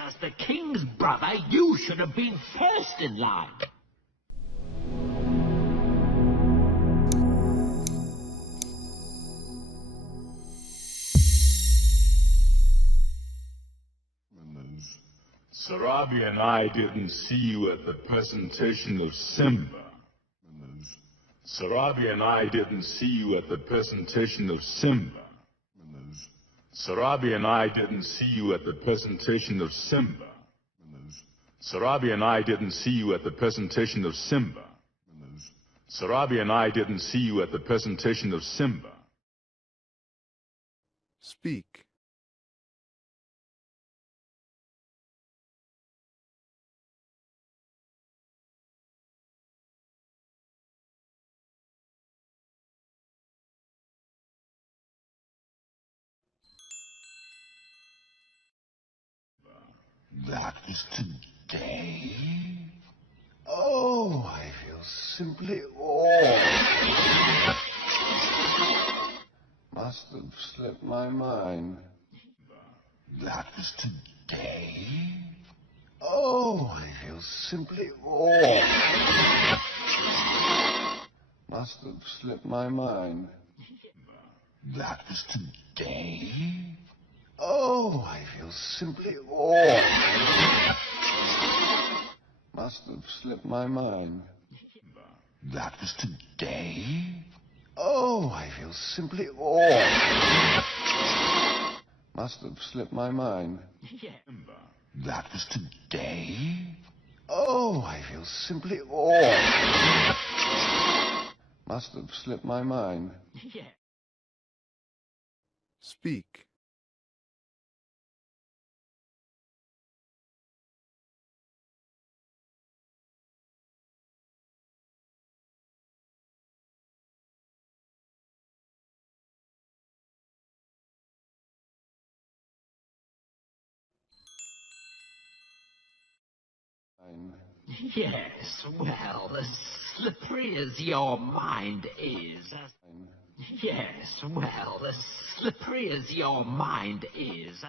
As the king's brother, you should have been first in line. Sarabi and I didn't see you at the presentation of Simba. Sarabi and I didn't see you at the presentation of Simba. Sarabi and I didn't see you at the presentation of Simba. Sarabi and I didn't see you at the presentation of Simba. Sarabi and I didn't see you at the presentation of Simba. Speak. That is today? Oh, I feel simply awed. Must have slipped my mind. That is today? Oh, I feel simply awed. Must have slipped my mind. That is today? Oh, I feel simply awed. Must have slipped my mind. That was today? Oh, I feel simply awed. Must have slipped my mind. That was today? Oh, I feel simply awed. Must have slipped my mind. Speak. Yes, well, as slippery as your mind is. Yes, well, as slippery as your mind is.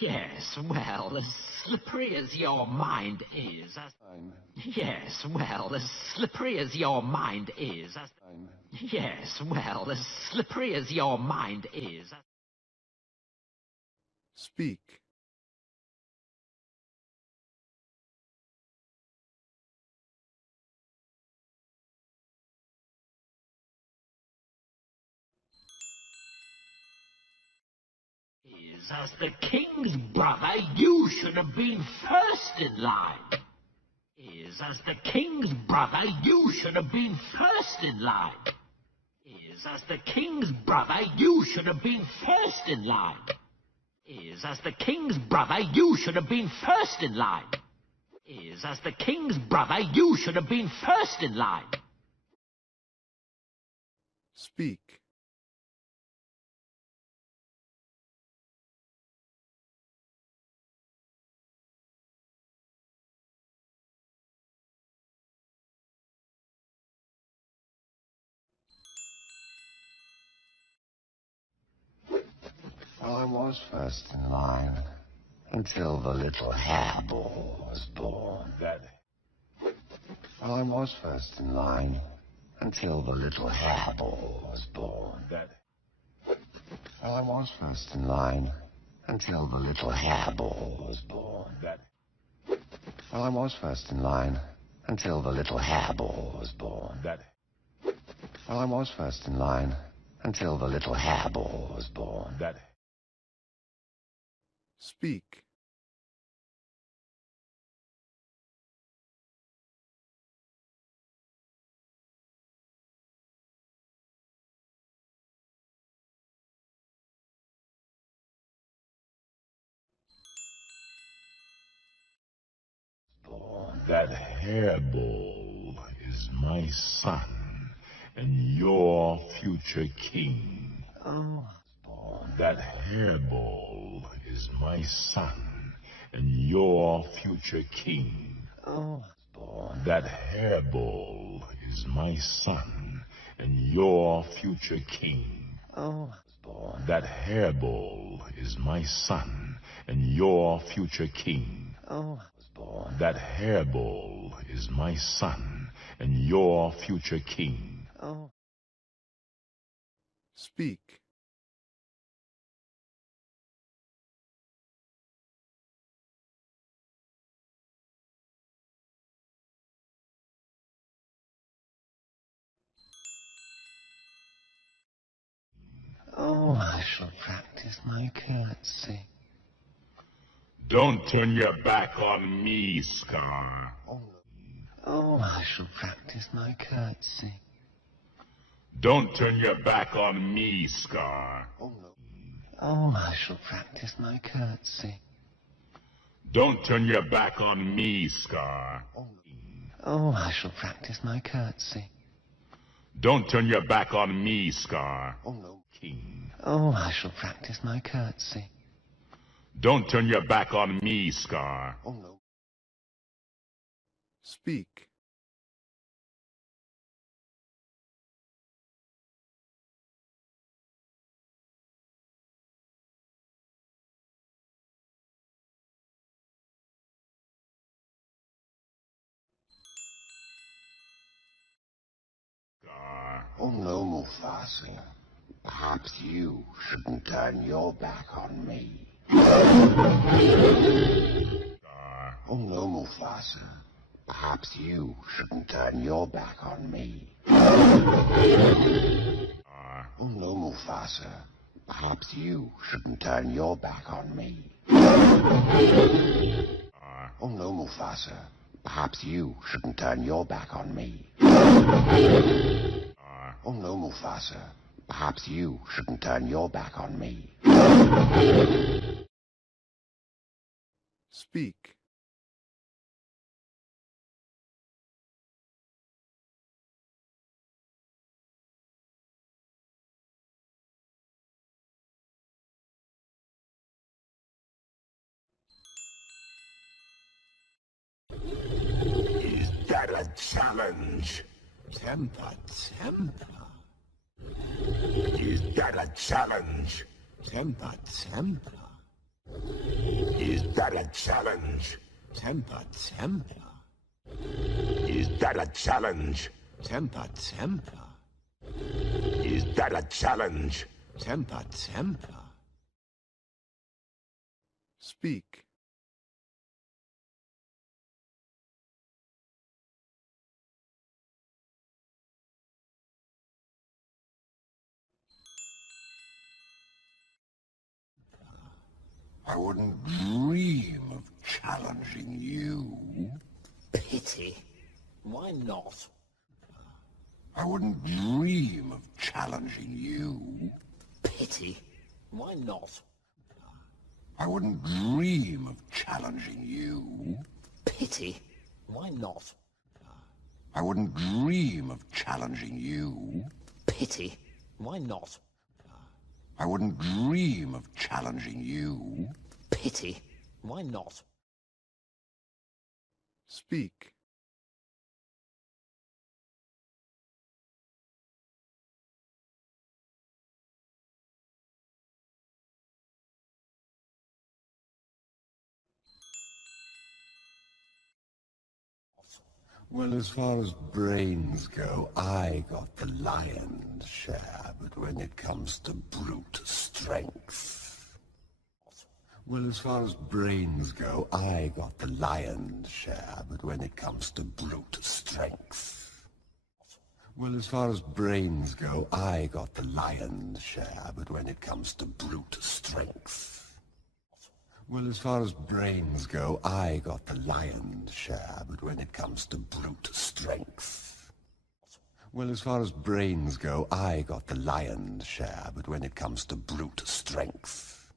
Yes, well, as slippery as your mind is. Yes, well, as slippery as your mind is. Yes, well, as slippery as your mind is. Speak. As the king's brother, you should have been first in line. As the king's brother, you should have been first in line. As the king's brother, you should have been first in line. As the king's brother, you should have been first in line. As the king's brother, you should have been first in line. Speak. I was first in line until the little hairball was born. I was first in line until the little hairball was born. I was first in line until the little hairball was born. I was first in line until the little hairball was born. I was first in line until the little hairball was born. Speak. That hairball is my son and your future king. That hairball is my son and your future king. That hairball is my son and your future king. That hairball is my son and your future king. Oh, I was born. That hairball is my son and your future king. Oh. Speak. Oh, I shall practice my curtsy. Don't turn your back on me, Scar. Oh, I shall practice my curtsy. Don't turn your back on me, Scar. Oh, I shall practice my curtsy. Don't turn your back on me, Scar. Oh, I shall practice my curtsy. Don't turn your back on me, Scar. King. Oh, I shall practice my curtsy. Don't turn your back on me, Scar. Speak. Scar. Oh no, Mufasa. Perhaps you shouldn't turn your back on me. Scar. Oh no, Mufasa. Perhaps you shouldn't turn your back on me. Scar. Oh no, Mufasa. Perhaps you shouldn't turn your back on me. Scar. Oh no, Mufasa. Perhaps you shouldn't turn your back on me. Scar. Oh no, Mufasa. Perhaps you shouldn't turn your back on me. Speak. Is that a challenge? Temper. Is that a challenge? Temper. Is that a challenge? Temper. Is that a challenge? Temper. Is that a challenge? Temper. Speak. I wouldn't dream of challenging you. Pity. Why not? I wouldn't dream of challenging you. Pity. Why not? I wouldn't dream of challenging you. Pity. Why not? I wouldn't dream of challenging you. Pity. Why not? I wouldn't dream of challenging you. Pity. Why not? Speak. Well, as far as brains go, I got the lion's share, but when it comes to brute strength... Well, as far as brains go, I got the lion's share, but when it comes to brute strength... Well, as far as brains go, I got the lion's share, but when it comes to brute strength... Well, as far as brains go, I got the lion's share, but when it comes to brute strength... Well, as far as brains go, I got the lion's share, but when it comes to brute strength...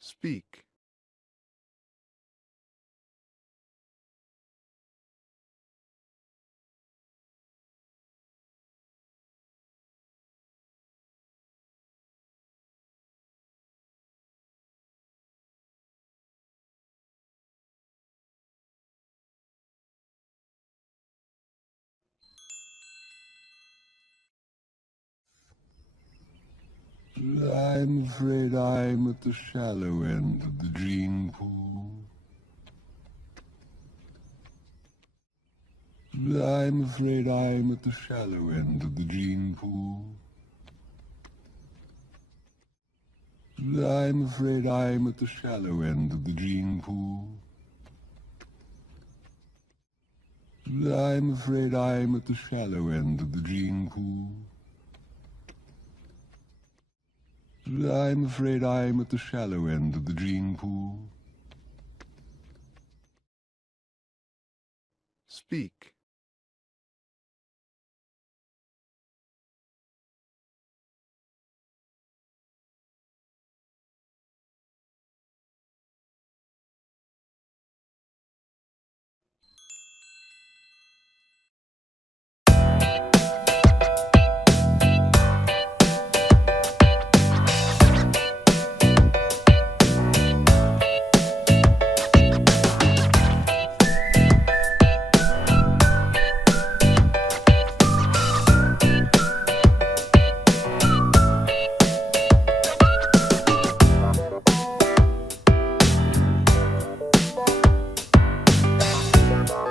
Speak. I'm afraid I'm at the shallow end of the gene pool. I'm afraid I'm at the shallow end of the gene pool. I'm afraid I'm at the shallow end of the gene pool. I'm afraid I'm at the shallow end of the gene pool. I'm afraid I'm at the shallow end of the gene pool. Speak.